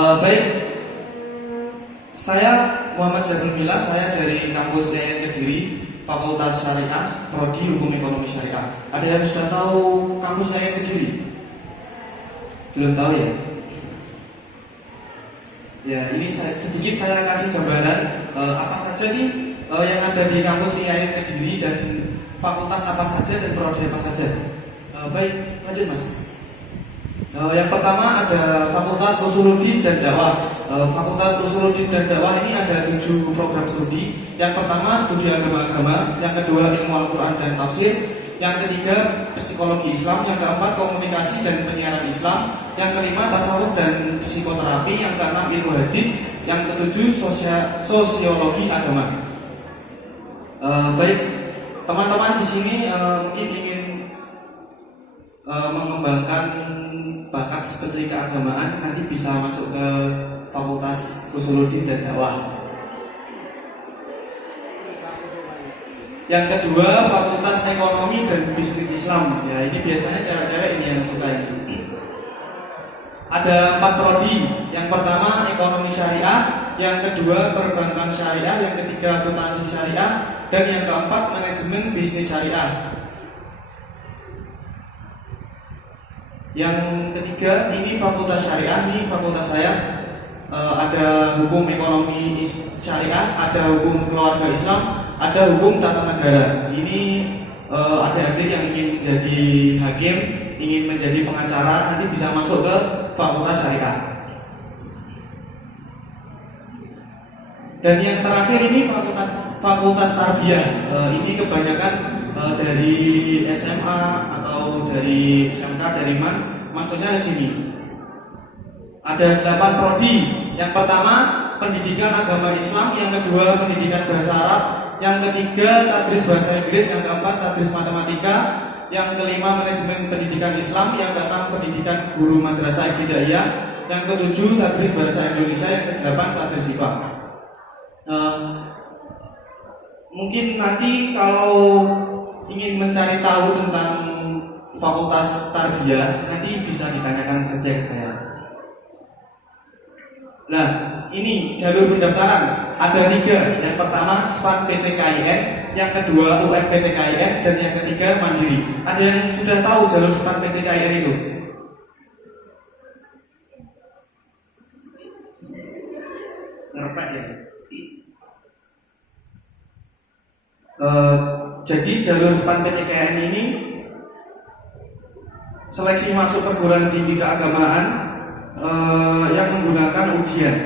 Baik, saya Muhammad Jabir Mila, saya dari kampus IAIN Kediri, Fakultas Syariah, Prodi Hukum Ekonomi Syariah. Ada yang sudah tahu kampus IAIN Kediri? Belum tahu ya? Ya, ini sedikit saya kasih gambaran apa saja sih yang ada di kampus IAIN Kediri dan fakultas apa saja dan prodi apa saja. Baik, lanjut Mas. Yang pertama ada Fakultas Usuluddin dan Dakwah. Fakultas Usuluddin dan Dakwah ini ada 7 program studi. Yang pertama studi agama-agama, yang kedua ilmu Al-Quran dan tafsir, yang ketiga psikologi Islam, yang keempat komunikasi dan penyiaran Islam, yang kelima tasawuf dan psikoterapi, yang keenam ilmu hadis, yang ketujuh sosiologi agama. Baik, teman-teman di sini mungkin ingin mengembangkan bakat seperti keagamaan, nanti bisa masuk ke Fakultas Usuluddin dan Dakwah. Yang kedua Fakultas Ekonomi dan Bisnis Islam. Ya, ini biasanya cewek-cewek ini yang suka ini. Ada 4 prodi. Yang pertama Ekonomi Syariah, yang kedua Perbankan Syariah, yang ketiga Akuntansi Syariah, dan yang keempat Manajemen Bisnis Syariah. Yang ketiga ini Fakultas Syariah, ini fakultas saya. Ada Hukum Ekonomi Syariah, ada Hukum Keluarga Islam, ada Hukum Tata Negara. Ini ada atlet yang ingin menjadi hakim, ingin menjadi pengacara, nanti bisa masuk ke Fakultas Syariah. Dan yang terakhir ini Fakultas Tarbiyah. Ini kebanyakan dari SMA atau dari SMK, dari MAN, masuknya ke sini. Ada 8 prodi. Yang pertama Pendidikan Agama Islam, yang kedua Pendidikan Bahasa Arab, yang ketiga Tadris Bahasa Inggris, yang keempat Tadris Matematika, yang kelima Manajemen Pendidikan Islam, yang keenam Pendidikan Guru Madrasah Ibtidaiyah, yang ketujuh Tadris Bahasa Indonesia, yang kedelapan Tadris IPA. Mungkin nanti kalau ingin mencari tahu tentang Fakultas Tarbiyah, nanti bisa ditanyakan saja ke saya. Nah, ini jalur pendaftaran ada 3. Yang pertama SPAN PTKIN, yang kedua UM PTKIN, dan yang ketiga Mandiri. Ada yang sudah tahu jalur SPAN PTKIN itu? Ngerpek ya? Jadi jalur SPAN PTKIN ini seleksi masuk perguruan tinggi keagamaan yang menggunakan ujian.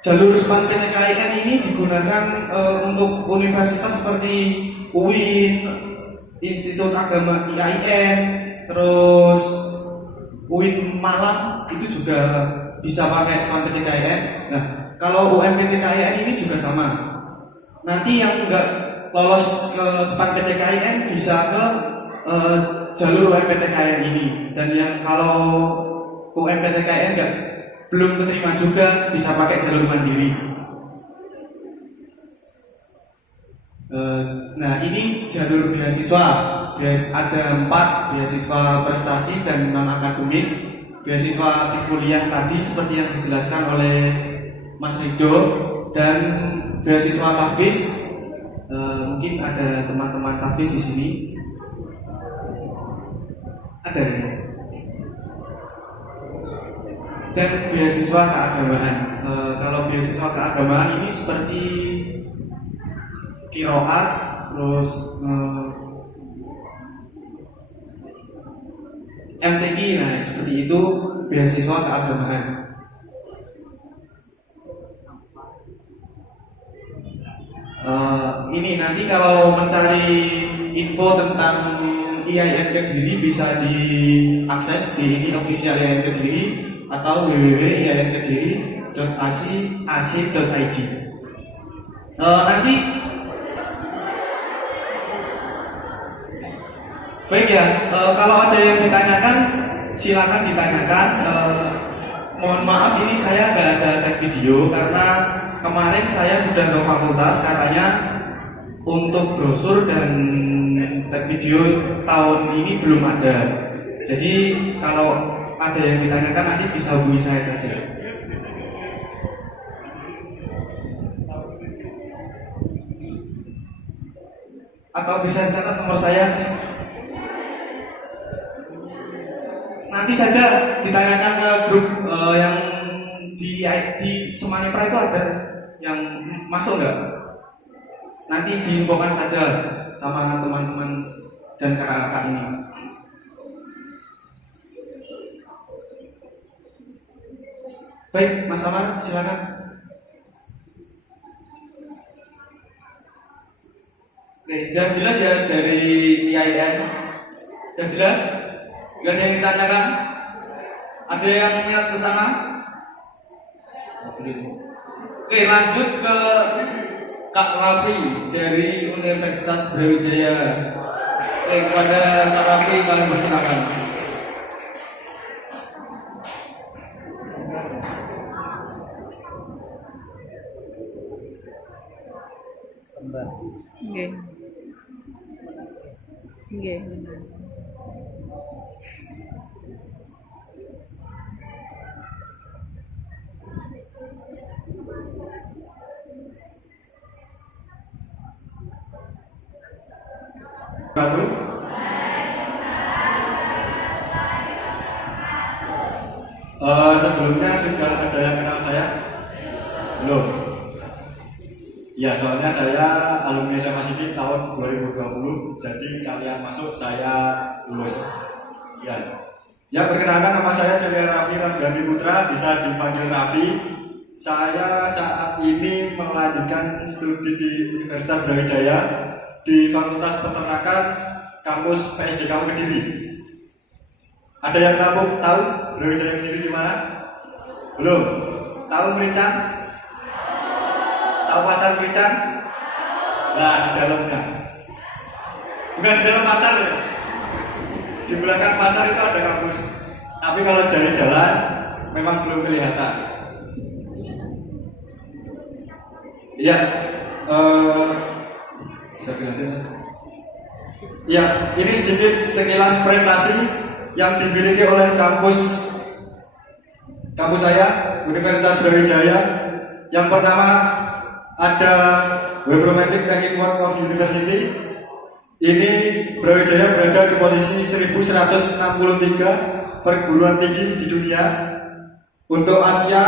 Jalur SPAN PTKIN ini digunakan untuk universitas seperti UIN, Institut Agama IAIN, terus UIN Malang itu juga bisa pakai SPAN PTKIN. Nah, kalau UMPTKIN ini juga sama. Nanti yang enggak lolos ke SPAN PTKIN bisa ke jalur UMPTKIN ini, dan yang kalau UMPTKIN belum keterima juga bisa pakai jalur mandiri. Nah, ini jalur beasiswa. Ada 4 beasiswa prestasi dan non akademik. Beasiswa kuliah tadi seperti yang dijelaskan oleh Mas Rido, dan beasiswa tahfiz. Mungkin ada teman-teman tahfiz di sini. Ada ya? Dan beasiswa keagamaan. Kalau beasiswa keagamaan ini seperti qiraat, terus MTQ, nah seperti itu beasiswa keagamaan. Ini nanti kalau mencari info tentang IAIN Kediri bisa diakses di ini official IAIN Kediri atau www.iainkediri.ac.id. Nanti baik ya, kalau ada yang ditanyakan silakan ditanyakan. Mohon maaf ini saya nggak ada tag video karena kemarin saya sudah ke fakultas, katanya untuk brosur dan tag video tahun ini belum ada. Jadi kalau ada yang ditanyakan nanti bisa hubungi saya saja. Atau bisa catat nomor saya. Nanti saja ditanyakan ke grup yang di Semanipra itu ada yang masuk nggak? Nanti diinfokan saja sama teman-teman dan kakak-kakak ini. Baik, Mas Amar, silakan. Oke, sudah jelas ya dari IAIN? Sudah jelas? Gak ada yang ditanyakan? Ada yang minat ke sana? Oke, lanjut ke Kak Raffi dari Universitas Brawijaya. Oke, kepada Kak Raffi kalian bersilakan. Nggih. Nggih. Batu. Sebelumnya sudah ada yang kenal saya? Belum? Ya, soalnya saya alumni SMA Sidi tahun 2020, jadi kalian masuk, saya lulus. Ya, perkenalkan, nama saya Celia Raffi Ramdhani Putra, bisa dipanggil Raffi. Saya saat ini melanjutkan studi di Universitas Brawijaya di Fakultas Peternakan kampus PSDKU Kediri. Ada yang tahu Brawijaya Kediri di mana? Belum? Tahu Merican? Tahu pasar Merican? Nah, di dalamnya. Bukan di dalam pasar ya. Di belakang pasar itu ada kampus. Tapi kalau dari jalan memang belum kelihatan. Iya, bisa dilihat Mas. Ya, ini sedikit sekilas prestasi yang dimiliki oleh kampus saya, Universitas Brawijaya. Yang pertama ada Web Romantic Ranking World of University. Ini Brawijaya berada di posisi 1163 perguruan tinggi di dunia. Untuk Asia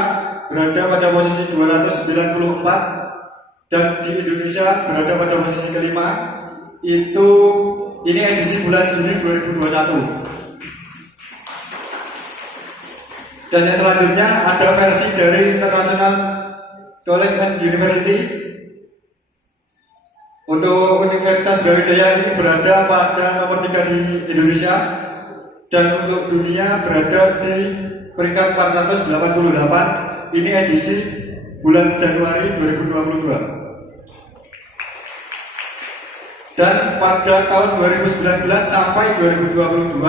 berada pada posisi 294 dan di Indonesia berada pada posisi kelima. Ini edisi bulan Juni 2021. Dan yang selanjutnya ada versi dari International College and University. Untuk Universitas Brawijaya ini berada pada nomor 3 di Indonesia, dan untuk dunia berada di peringkat 488. Ini edisi bulan Januari 2022. Dan pada tahun 2019 sampai 2022,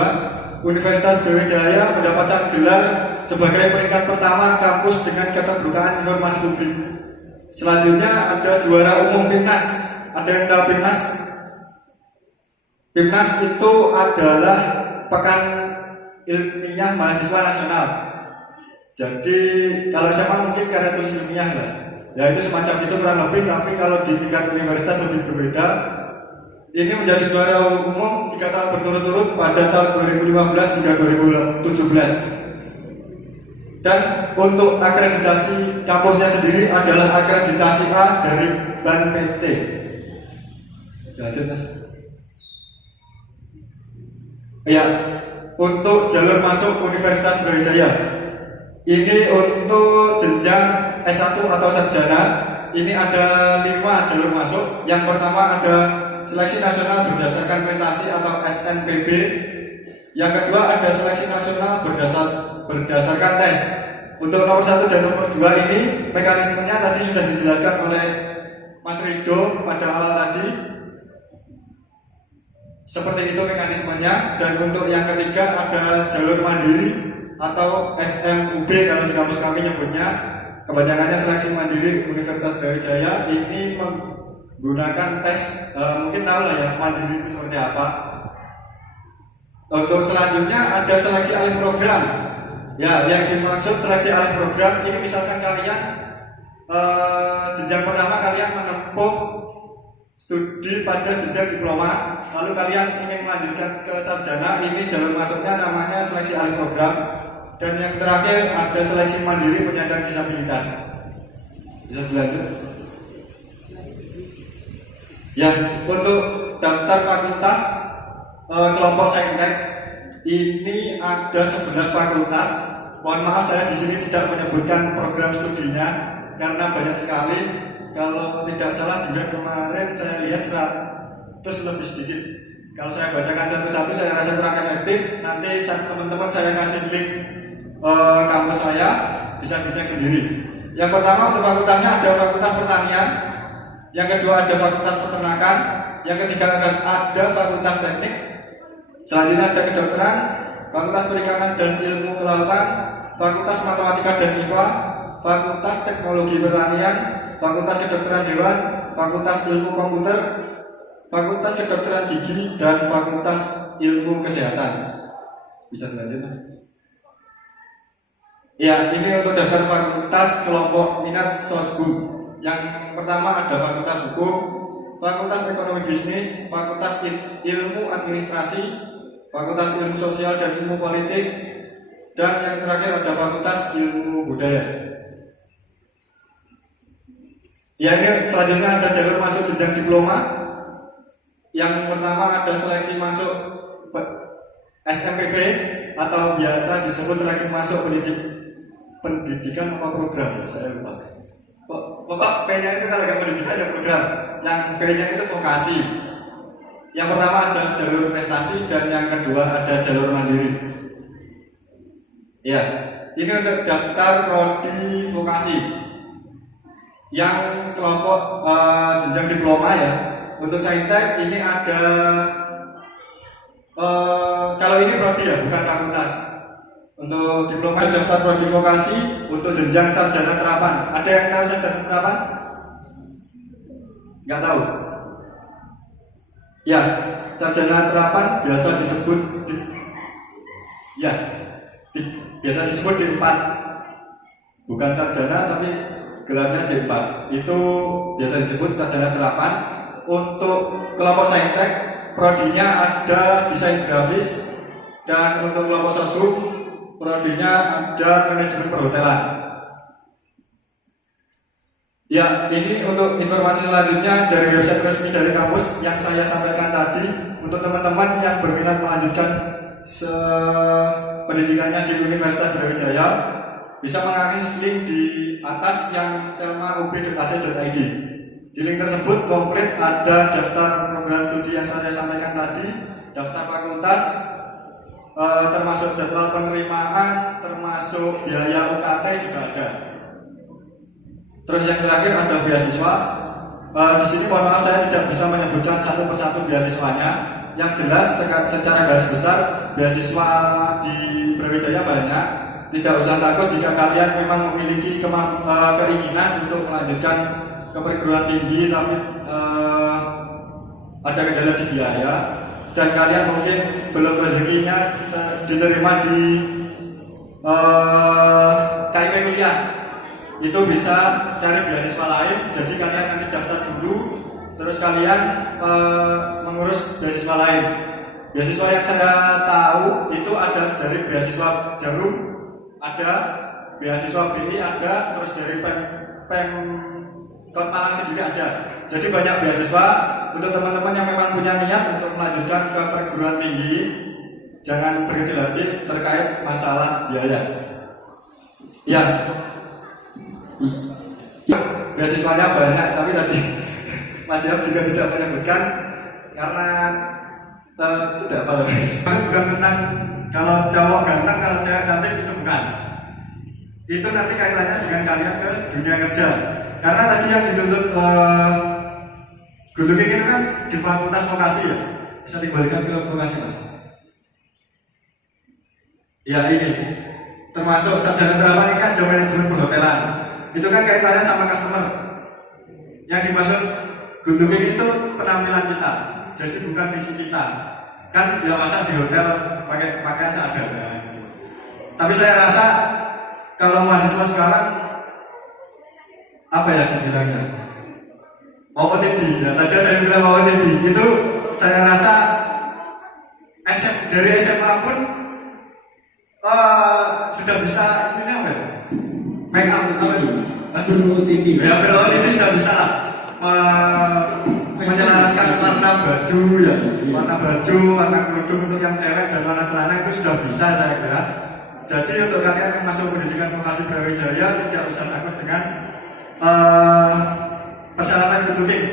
Universitas Brawijaya mendapatkan gelar sebagai peringkat pertama kampus dengan keterbukaan informasi publik. Selanjutnya ada juara umum PIMNAS. Ada yang tahu PIMNAS? PIMNAS itu adalah Pekan Ilmiah Mahasiswa Nasional. Jadi kalau SMA mungkin karena tulis ilmiah lah. Ya itu semacam itu kurang lebih, tapi kalau di tingkat universitas lebih berbeda. Ini menjadi juara umum 3 tahun berturut-turut pada tahun 2015 hingga 2017. Dan untuk akreditasi kampusnya sendiri adalah akreditasi A dari BAN PT. Lanjut Mas. Ya, untuk jalur masuk Universitas Brawijaya. Ini untuk jenjang S1 atau sarjana. Ini ada 5 jalur masuk. Yang pertama ada seleksi nasional berdasarkan prestasi atau SNPB. Yang kedua ada seleksi nasional berdasarkan tes. Untuk nomor 1 dan nomor 2 ini mekanismenya tadi sudah dijelaskan oleh Mas Rido pada awal tadi. Seperti itu mekanismenya. Dan untuk yang ketiga ada jalur mandiri atau SMUB kalau di kampus kami nyebutnya. Kebanyakannya seleksi mandiri Universitas Brawijaya. Ini menggunakan tes, mungkin tahu lah ya mandiri itu seperti apa. Untuk selanjutnya ada seleksi alih program. Ya, yang dimaksud seleksi alih program ini misalkan kalian jenjang pertama kalian menempuh studi pada jenjang diploma, lalu kalian ingin melanjutkan ke sarjana, ini jalur masuknya namanya seleksi alih program. Dan yang terakhir ada seleksi mandiri penyandang disabilitas. Bisa dilanjut? Ya, untuk daftar fakultas kelompok saintek ini ada 11 fakultas. Mohon maaf saya di sini tidak menyebutkan program studinya karena banyak sekali. Kalau tidak salah juga kemarin saya lihat 100 lebih sedikit. Kalau saya bacakan satu-satu saya rasa kurang efektif. Nanti teman-teman saya kasih link kampus saya, bisa dicek sendiri. Yang pertama untuk fakultasnya ada fakultas pertanian, yang kedua ada fakultas peternakan, yang ketiga ada fakultas teknik, selanjutnya ada kedokteran, fakultas perikanan dan ilmu kelautan, fakultas matematika dan IPA, fakultas teknologi pertanian, fakultas kedokteran hewan, fakultas ilmu komputer, fakultas kedokteran gigi, dan fakultas ilmu kesehatan. Bisa dilanjut, Mas? Ya, ini untuk daftar fakultas kelompok minat Sosbud. Yang pertama ada fakultas hukum, fakultas ekonomi bisnis, fakultas ilmu administrasi, fakultas ilmu sosial dan ilmu politik, dan yang terakhir ada fakultas ilmu budaya. Ya, ini selanjutnya ada jalur masuk jenjang diploma. Yang pertama ada seleksi masuk SMPP atau biasa disebut seleksi masuk pendidikan apa program, ya saya lupa. Pokok P-nya itu kalau nggak pendidikan ya program, yang V-nya itu vokasi. Yang pertama ada jalur prestasi dan yang kedua ada jalur mandiri. Ya, ini untuk daftar prodi vokasi. Yang kelompok jenjang diploma ya. Untuk saintek ini ada kalau ini prodi ya, bukan fakultas. Untuk diploma daftar prodi vokasi, untuk jenjang sarjana terapan. Ada yang tahu sarjana terapan? Nggak tahu? Ya, sarjana terapan biasa disebut biasa disebut D4. Bukan sarjana tapi gelarnya D4. Itu biasa disebut sarjana terapan. Untuk kelompok saintek, prodinya ada desain grafis, dan untuk kelompok sosum prodinya ada manajemen perhotelan. Ya, ini untuk informasi selanjutnya dari website resmi dari kampus yang saya sampaikan tadi. Untuk teman-teman yang berminat melanjutkan pendidikannya di Universitas Brawijaya, bisa mengakses link di atas yang selma.ub.ac.id. Di link tersebut komplit ada daftar program studi yang saya sampaikan tadi, daftar fakultas, termasuk jadwal penerimaan, termasuk biaya UKT juga ada. Terus yang terakhir ada beasiswa. Di sini mohon maaf saya tidak bisa menyebutkan satu persatu beasiswanya. Yang jelas secara garis besar beasiswa di Brawijaya banyak. Tidak usah takut jika kalian memang memiliki keinginan untuk melanjutkan ke perguruan tinggi tapi ada kendala di biaya dan kalian mungkin belum rezekinya diterima di KIP kuliah, itu bisa cari beasiswa lain. Jadi kalian nanti daftar dulu, terus kalian mengurus beasiswa lain. Beasiswa yang saya tahu itu ada dari beasiswa Jarum, ada beasiswa BI ada, terus dari Pemkot Malang sendiri ada. Jadi banyak beasiswa. Untuk teman-teman yang memang punya niat untuk melanjutkan ke perguruan tinggi, jangan berkecil hati terkait masalah biaya. Ya, beasiswanya banyak, tapi tadi Mas Yab juga tidak menyebutkan karena tidak apa bukan tentang kalau cowok ganteng, kalau cewek cantik, itu bukan. Itu nanti kaitannya dengan kalian ke dunia kerja. Karena tadi yang dituntut Gunung itu kan di fakultas vokasi ya. Bisa dikembalikan ke vokasi, Mas. Ya ini termasuk sarjana terapan ini kan ada manajemen perhotelan. Itu kan kaitannya sama customer. Yang dimaksud Gunung itu penampilan kita, jadi bukan visi kita. kan ya masa di hotel pakai pakaian seadanya gitu. Tapi saya rasa kalau mahasiswa sekarang apa ya dibilangnya OOTD ya, tadi ada yang bilang OOTD itu saya rasa dari SMA pun sudah bisa ini apa ya? Make up ber-OOTD. Ya ber-OOTD sudah bisa menyelaraskan warna baju ya, warna baju, warna kerudung untuk yang cewek dan warna celana itu sudah bisa saya kira. Jadi untuk kalian yang masuk pendidikan vokasi Brawijaya tidak usah takut dengan persyaratan good looking.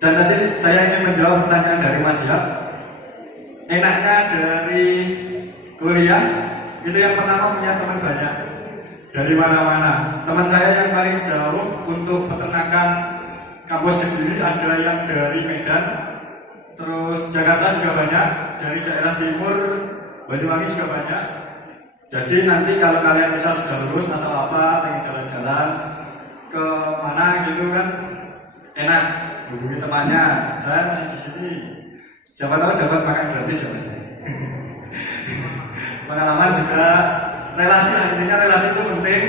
Dan nanti saya ingin menjawab pertanyaan dari Mas ya. Enaknya dari kuliah itu yang pertama punya teman banyak dari mana-mana. Teman saya yang paling jauh untuk peternakan kampus Kediri ada yang dari Medan, terus Jakarta juga banyak, dari daerah timur Banyuwangi juga banyak. Jadi nanti kalau kalian misal sudah lulus atau apa, pengen jalan-jalan ke mana gitu kan, enak hubungi temannya. Saya masih di sini. Siapa tahu dapat makan gratis ya mas. Pengalaman juga, relasi lah, intinya relasi itu penting.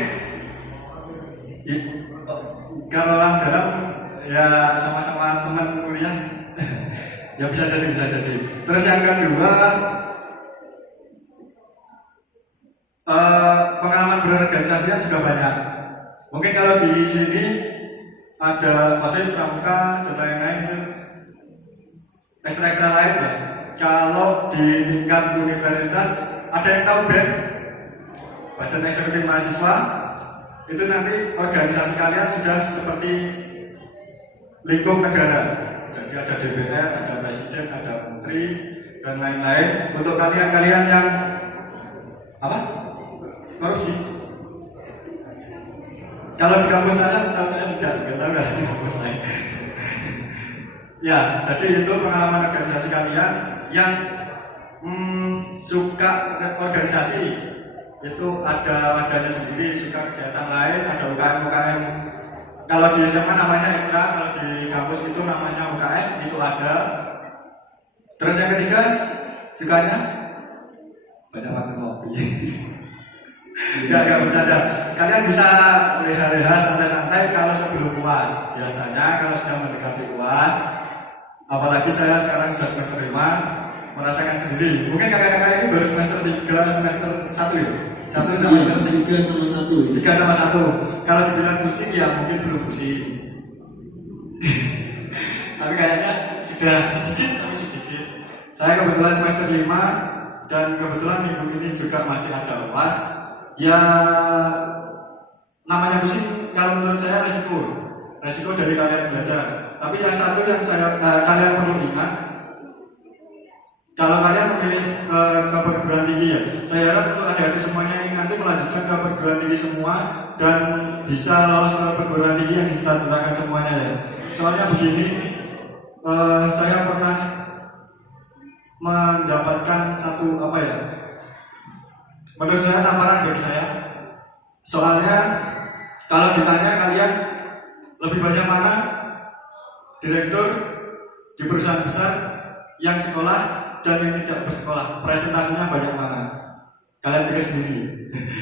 Kalau orang dalam ya sama-sama teman kuliah ya bisa jadi. Terus yang kedua pengalaman berorganisasinya juga banyak. Mungkin kalau di sini ada OSIS, pramuka dan lain-lain itu ekstra lain ya. Kalau di tingkat universitas ada yang tahu BEM, Badan Eksekutif Mahasiswa, itu nanti organisasi kalian sudah seperti lingkup negara. Jadi ada DPR, ada presiden, ada menteri dan lain-lain. Untuk kalian yang apa? Korupsi. Kalau di kampus saya setahu saya tidak tahu di kampus lain. Ya, jadi itu pengalaman organisasi kalian yang suka organisasi itu ada wadahnya sendiri, suka kegiatan lain, ada UKM. Kalau di SMA namanya ekstra, kalau di kampus itu namanya UKM, itu ada. Terus yang ketiga, sukanya banyak makan kopi. Enggak bercanda. Kalian bisa leha-leha santai-santai kalau sebelum UAS. Biasanya kalau sudah mendekati UAS, apalagi saya sekarang sudah semester 5, merasakan sendiri. Mungkin kakak-kakak ini baru semester 3, semester 1 ya? 1 sama semester 3 sama 1. 3 sama 1. Kalau dibilang pusing ya mungkin belum pusing. Tapi kayaknya sudah sedikit. Saya kebetulan semester 5 dan kebetulan minggu ini juga masih ada UAS. Ya namanya pusing kalau menurut saya resiko dari kalian belajar. Tapi yang satu yang kalian perlu ingat, kalau kalian memilih ke perguruan tinggi ya, saya harap untuk adik-adik semuanya ini nanti melanjutkan ke perguruan tinggi semua dan bisa lolos ke perguruan tinggi yang dicita-citakan semuanya ya. Soalnya begini, saya pernah mendapatkan satu apa ya? Menurut saya tamparan dari saya. Soalnya kalau ditanya kalian lebih banyak mana direktur di perusahaan besar yang sekolah dan yang tidak bersekolah, presentasinya banyak mana? Kalian pikir sendiri.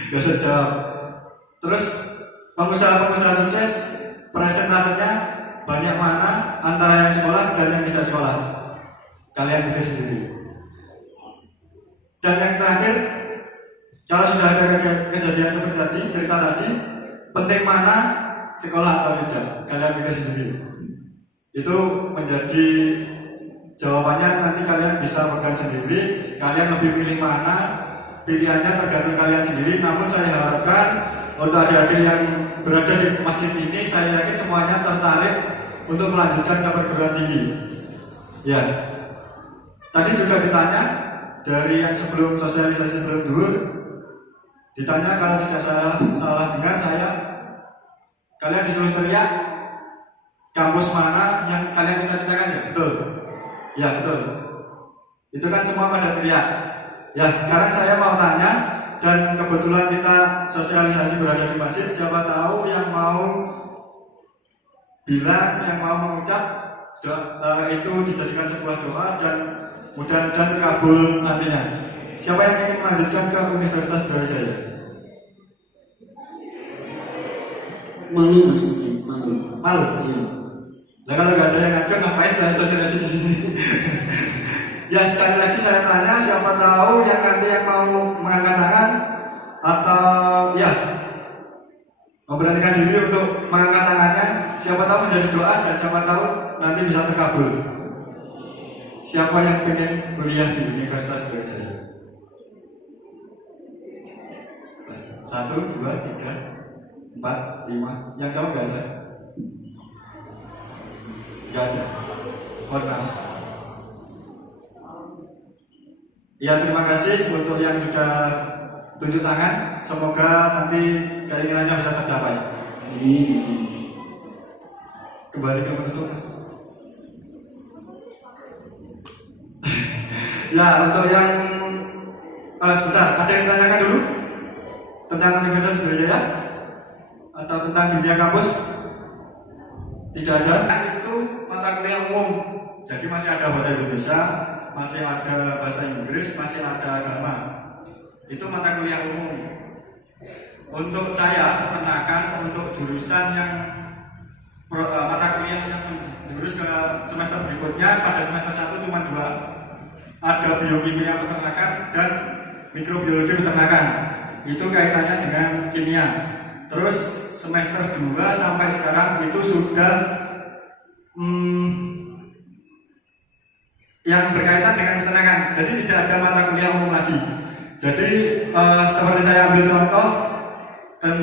Gak usah jawab. Terus pengusaha-pengusaha sukses presentasinya banyak mana antara yang sekolah dan yang tidak sekolah? Kalian pikir sendiri. Dan yang terakhir, kalau sudah ada kejadian seperti tadi, cerita tadi, penting mana sekolah atau tidak? Kalian pikir sendiri. Itu menjadi jawabannya, nanti kalian bisa pegang sendiri. Kalian lebih pilih mana, pilihannya tergantung kalian sendiri. Namun saya harapkan untuk adik-adik yang berada di masjid ini, saya yakin semuanya tertarik untuk melanjutkan ke perguruan tinggi. Ya, tadi juga ditanya dari yang sebelum sosialisasi sebelum duhur, ditanya kalau tidak salah dengar saya, kalian disuruh teriak kampus mana yang kalian cita-citakan ya? Betul? Ya betul. Itu kan semua pada teriak. Ya sekarang saya mau tanya, dan kebetulan kita sosialisasi berada di masjid, siapa tahu yang mau bilang, yang mau mengucap itu dijadikan sebuah doa dan mudah-mudahan terkabul nantinya. Siapa yang ingin melanjutkan ke Universitas Brawijaya? Malu Mas mungkin, malu. Malu? Iya. Nah kalau nggak ada yang ngajak ngapain saya sosialisasi di sini? Ya sekali lagi saya tanya, siapa tahu yang nanti yang mau mengangkat tangan atau ya memberanikan diri untuk mengangkat tangannya, siapa tahu menjadi doa dan siapa tahu nanti bisa terkabul. Siapa yang pengen kuliah di Universitas Brawijaya? 1, 2, 3, 4, 5. Yang jawab nggak ada? Nggak ada. Hormat. Ya terima kasih untuk yang sudah tunjuk tangan. Semoga nanti keinginannya bisa tercapai. Amin. Kembali ke penutup Mas. Ya untuk yang sebentar, ada yang tanyakan dulu tentang Universitas Brawijaya atau tentang dunia kampus? Tidak ada. Nah, itu mata kuliah umum. Jadi masih ada bahasa Indonesia, masih ada bahasa Inggris, masih ada agama. Itu mata kuliah umum. Untuk saya peternakan, untuk jurusan yang mata kuliah yang menjurus ke semester berikutnya, pada semester 1 cuma 2. Ada biokimia peternakan dan mikrobiologi peternakan. Itu kaitannya dengan kimia. Terus semester 2 sampai sekarang itu sudah yang berkaitan dengan peternakan. Jadi tidak ada mata kuliah umum lagi. Jadi seperti saya ambil contoh dan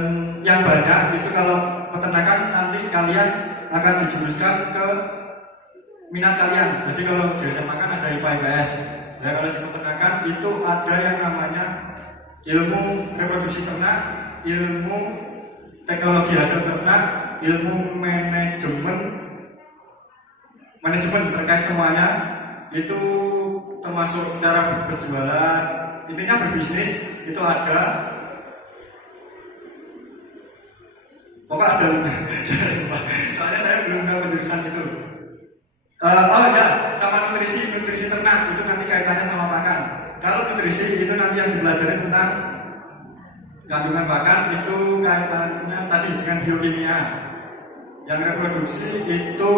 yang banyak itu kalau peternakan nanti kalian akan dijuruskan ke minat kalian. Jadi kalau di SMA kan ada IPA IPS. Ya kalau di peternakan itu ada yang namanya ilmu reproduksi ternak, ilmu teknologi hasil ternak, ilmu manajemen terkait semuanya. Itu termasuk cara berjualan, intinya berbisnis itu ada. Pokoknya ada. Soalnya saya belum tahu penjurusan itu. Oh ya, sama nutrisi ternak itu nanti kaitannya sama pakan. Kalau nutrisi itu nanti yang dipelajari tentang kandungan pakan, itu kaitannya tadi dengan biokimia. Yang reproduksi itu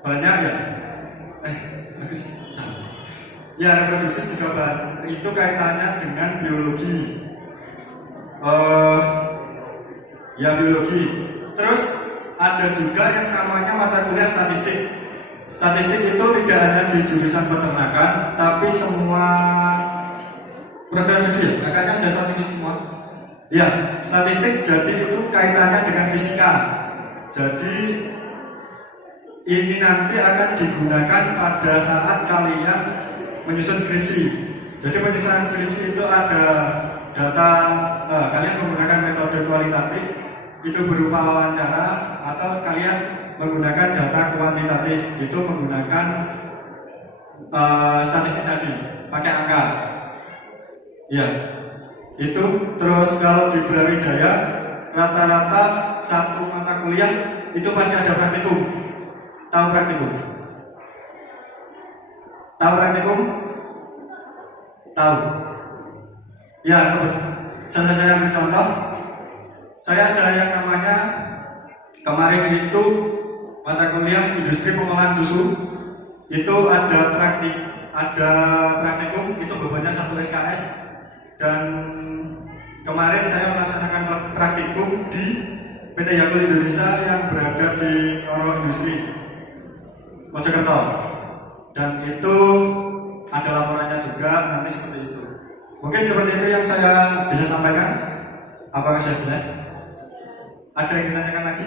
banyak ya. Bagus. Ya reproduksi juga itu kaitannya dengan biologi. Ya biologi. Terus ada juga yang namanya mata kuliah statistik. Statistik itu tidak hanya di jurusan peternakan, tapi semua program studi. Kakaknya ada statistik semua. Ya, statistik jadi itu kaitannya dengan fisika. Jadi ini nanti akan digunakan pada saat kalian menyusun skripsi. Jadi penyusunan skripsi itu ada data, kalian menggunakan metode kualitatif, itu berupa wawancara, atau kalian menggunakan data kuantitatif, itu menggunakan statistik tadi, pakai angka. Ya, itu terus kalau di Brawijaya rata-rata satu mata kuliah itu pasti ada praktikum. Tahu praktikum? Tahu praktikum? Tahu. Ya, saya ambil contoh. Saya ada yang namanya kemarin itu mata kuliah industri pengolahan susu. Itu ada praktikum, itu bebannya 1 SKS. Dan kemarin saya melaksanakan praktikum di PT Yakult Indonesia yang berada di Ngoro Industri Mojokerto. Dan itu ada laporannya juga nanti seperti itu. Mungkin seperti itu yang saya bisa sampaikan. Apakah saya jelas? Ada yang ditanyakan lagi?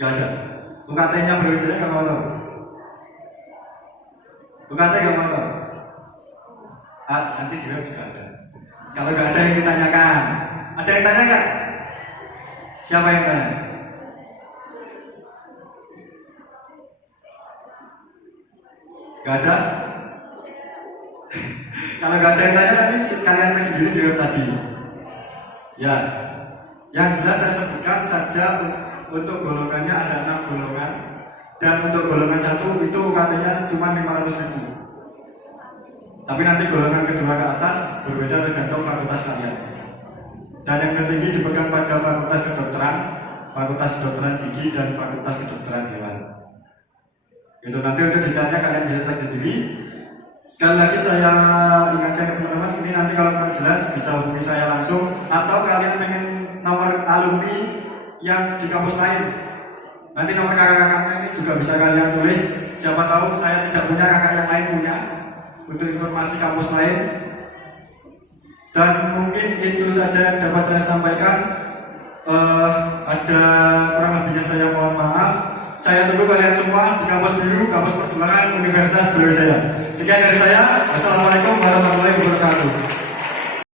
Gak ada. UKT-nya Brawijaya gak mau tahu. UKT gak mau tahu. Nanti juga ada. Kalau gak ada yang ditanyakan, ada yang tanya gak? Siapa yang tanya? Gak ada? Kalau gak ada yang tanya nanti kalian cek sendiri di web tadi. Ya, yang jelas saya sebutkan saja untuk golongannya ada 6 golongan, dan untuk golongan 1 itu UKT-nya cuma 500.000. Tapi nanti golongan kedua ke atas berbeda tergantung fakultas kalian. Dan yang tertinggi dipegang pada fakultas kedokteran, fakultas kedokteran gigi, dan fakultas kedokteran hewan. Itu nanti untuk detailnya kalian bisa cek sendiri. Sekali lagi saya ingatkan ke teman-teman, ini nanti kalau kurang jelas bisa hubungi saya langsung, atau kalian pengen nomor alumni yang di kampus lain, nanti nomor kakak-kakaknya ini juga bisa kalian tulis. Siapa tahu saya tidak punya, kakak yang lain punya, untuk informasi kampus lain. Dan mungkin itu saja yang dapat saya sampaikan. Ada kurang lebihnya saya mohon maaf. Saya tunggu kalian semua di kampus biru, kampus perjuangan Universitas Brawijaya. Sekian dari saya. Wassalamualaikum warahmatullahi wabarakatuh.